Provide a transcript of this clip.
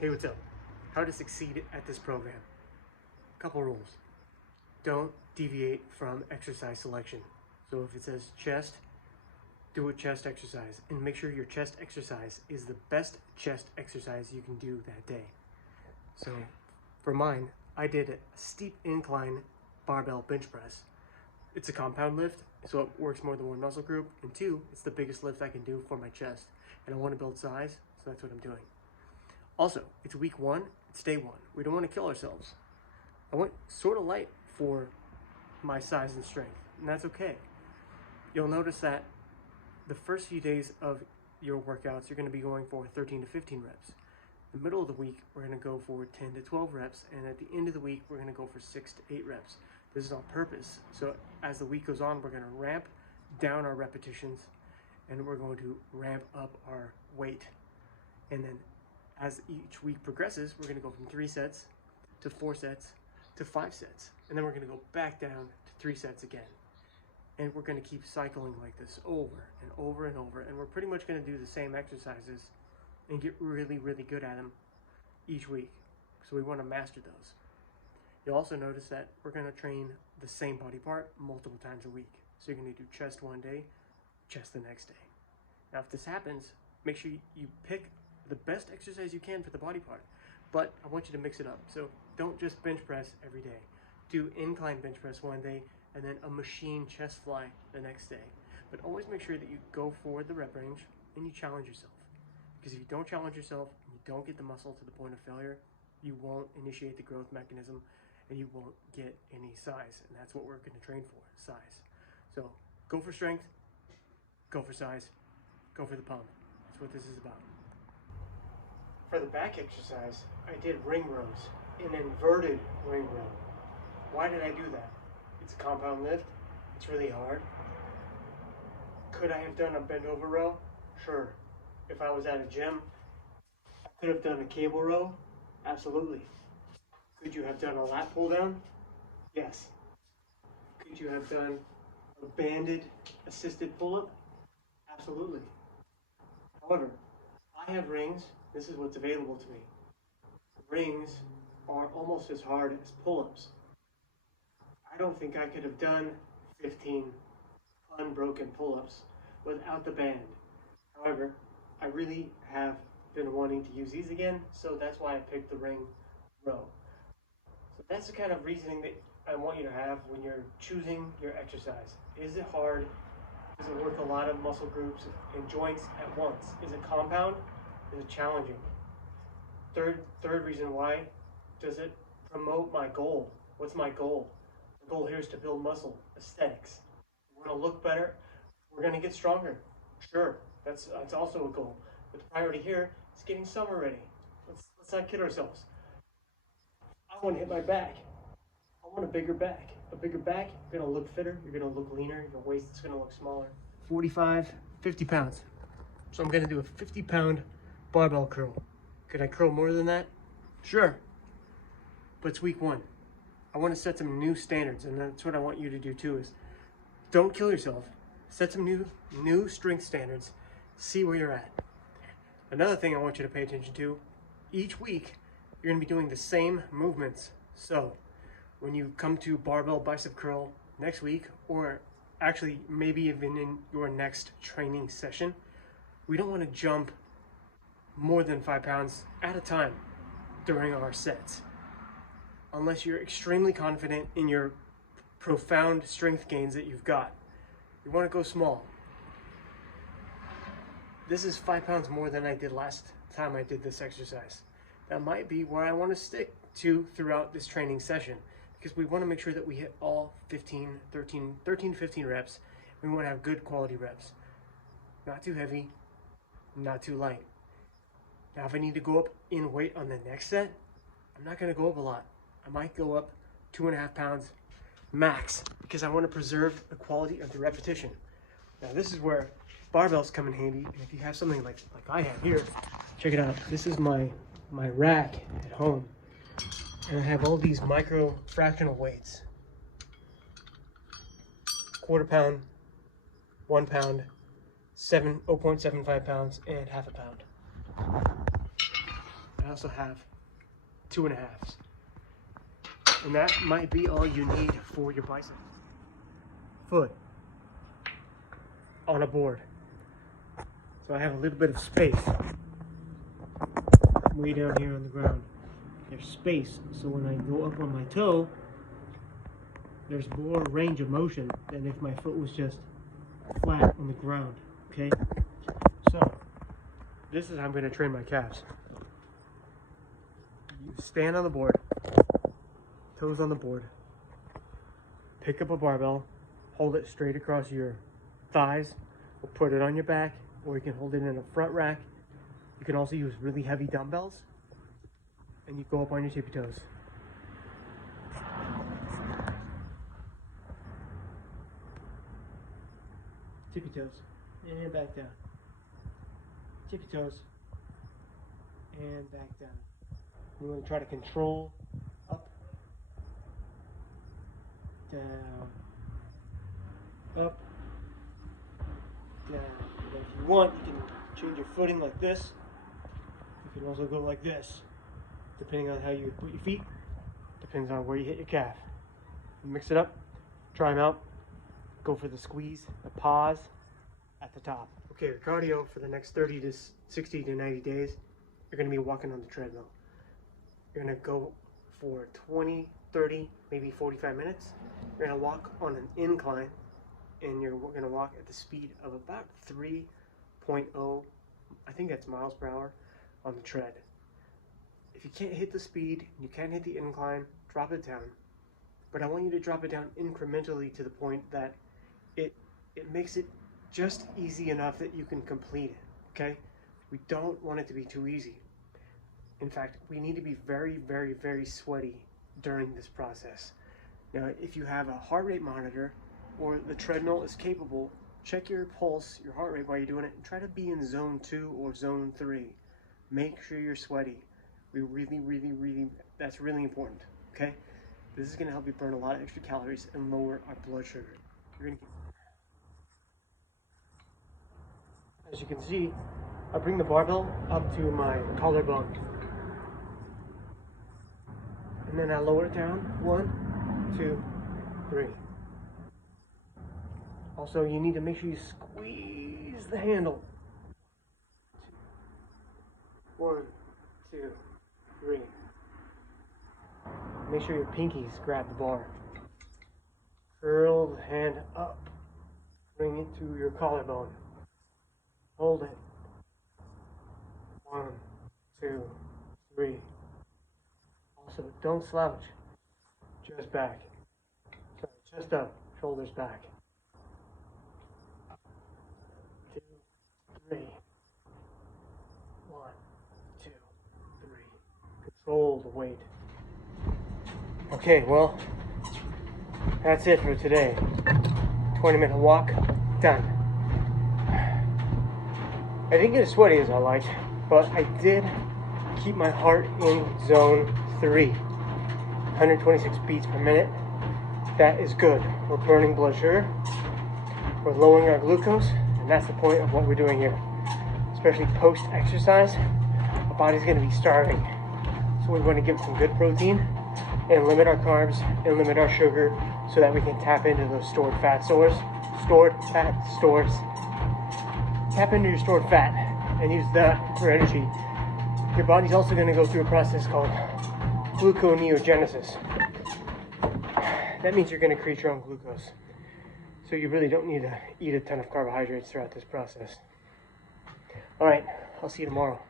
Hey, what's up? How to succeed at this program. Couple rules. Don't deviate from exercise selection. So if it says chest, do a chest exercise and make sure your chest exercise is the best chest exercise you can do that day. So for mine, I did a steep incline barbell bench press. It's a compound lift, so it works more than one muscle group, and two, it's the biggest lift I can do for my chest. And I want to build size, so that's what I'm doing. Also, it's week one, it's day one. We don't want to kill ourselves. I went sort of light for my size and strength, and that's okay. You'll notice that the first few days of your workouts, you're going to be going for 13 to 15 reps. The middle of the week, we're going to go for 10 to 12 reps, and at the end of the week, we're going to go for 6 to 8 reps. This is on purpose. So as the week goes on, we're going to ramp down our repetitions, and we're going to ramp up our weight. And then as each week progresses, we're going to go from 3 sets to 4 sets to 5 sets. And then we're going to go back down to 3 sets again. And we're going to keep cycling like this over and over and over. And we're pretty much going to do the same exercises and get really, really good at them each week. So we want to master those. You'll also notice that we're going to train the same body part multiple times a week. So you're going to do chest one day, chest the next day. Now, if this happens, make sure you pick the best exercise you can for the body part. But I want you to mix it up. So don't just bench press every day. Do incline bench press one day and then a machine chest fly the next day. But always make sure that you go for the rep range and you challenge yourself. Because if you don't challenge yourself and you don't get the muscle to the point of failure, you won't initiate the growth mechanism and you won't get any size. And that's what we're going to train for, size. So go for strength, go for size, go for the pump. That's what this is about. For the back exercise, I did ring rows, an inverted ring row. Why did I do that? It's a compound lift, it's really hard. Could I have done a bend over row? Sure. If I was at a gym, I could have done a cable row? Absolutely. Could you have done a lat pull down? Yes. Could you have done a banded assisted pull-up? Absolutely. However, I have rings. This is what's available to me. Rings are almost as hard as pull-ups. I don't think I could have done 15 unbroken pull-ups without the band. However, I really have been wanting to use these again, so that's why I picked the ring row. So that's the kind of reasoning that I want you to have when you're choosing your exercise. Is it hard? Does it work a lot of muscle groups and joints at once? Is it compound? Is it challenging? Third reason why, does it promote my goal? What's my goal? The goal here is to build muscle, aesthetics. We're gonna look better, we're gonna get stronger. Sure, that's also a goal. But the priority here is getting summer ready. Let's not kid ourselves. I want to hit my back. I want a bigger back. A bigger back, you're gonna look fitter, you're gonna look leaner, your waist is gonna look smaller. 45, 50 pounds. So I'm gonna do a 50-pound barbell curl. Could I curl more than that? Sure. But it's week one. I want to set some new standards, and that's what I want you to do too, is don't kill yourself. Set some new strength standards. See where you're at. Another thing I want you to pay attention to, each week, you're gonna be doing the same movements. So when you come to barbell bicep curl next week, or actually maybe even in your next training session, we don't want to jump more than 5 pounds at a time during our sets, unless you're extremely confident in your profound strength gains that you've got. You want to go small. This is 5 pounds more than I did last time I did this exercise. That might be where I want to stick to throughout this training session, because we want to make sure that we hit all 13 to 15 reps. We want to have good quality reps. Not too heavy, not too light. Now, if I need to go up in weight on the next set, I'm not going to go up a lot. I might go up 2.5 pounds max, because I want to preserve the quality of the repetition. Now, this is where barbells come in handy. And if you have something like I have here, check it out. This is my rack at home. And I have all these micro fractional weights. 1/4 pound, 1 pound, 0.75 pounds, and 1/2 pound. also have 2.5s. And that might be all you need for your biceps. Foot on a board. So I have a little bit of space way down here on the ground. There's space, so when I go up on my toe, there's more range of motion than if my foot was just flat on the ground, okay? So, this is how I'm going to train my calves. You stand on the board, toes on the board, pick up a barbell, hold it straight across your thighs, or put it on your back, or you can hold it in a front rack. You can also use really heavy dumbbells, and you go up on your tippy toes. Tippy toes, and back down. Tippy toes, and back down. You want to try to control up, down, up, down. And if you want, you can change your footing like this. You can also go like this, depending on how you put your feet. Depends on where you hit your calf. Mix it up, try them out. Go for the squeeze, the pause at the top. Okay, your cardio for the next 30 to 60 to 90 days, you're going to be walking on the treadmill. You're going to go for 20, 30, maybe 45 minutes. You're going to walk on an incline, and you're going to walk at the speed of about 3.0, I think that's miles per hour, on the tread. If you can't hit the speed, you can't hit the incline, drop it down. But I want you to drop it down incrementally to the point that it makes it just easy enough that you can complete it, okay? We don't want it to be too easy. In fact, we need to be very, very, very sweaty during this process. Now, if you have a heart rate monitor or the treadmill is capable, check your pulse, your heart rate while you're doing it, and try to be in zone 2 or zone 3. Make sure you're sweaty. We really, that's really important, okay? This is gonna help you burn a lot of extra calories and lower our blood sugar. As you can see, I bring the barbell up to my collarbone. And then I lower it down. 1, 2, 3. Also, you need to make sure you squeeze the handle. 1, 2, 3. Make sure your pinkies grab the bar. Curl the hand up. Bring it to your collarbone. Hold it. 1, 2, 3. Also, don't slouch. Chest back. Sorry, chest up, shoulders back. 2, 3. 1, 2, 3. Control the weight. Okay, well, that's it for today. 20-minute walk, done. I didn't get as sweaty as I liked, but I did keep my heart in zone 3. 126 beats per minute. That is good. We're burning blood sugar. We're lowering our glucose, and that's the point of what we're doing here. Especially post-exercise, our body's going to be starving. So we want to give it some good protein and limit our carbs and limit our sugar so that we can tap into those stored fat stores. Tap into your stored fat and use that for energy. Your body's also going to go through a process called gluconeogenesis. That means you're going to create your own glucose. So you really don't need to eat a ton of carbohydrates throughout this process. All right, I'll see you tomorrow.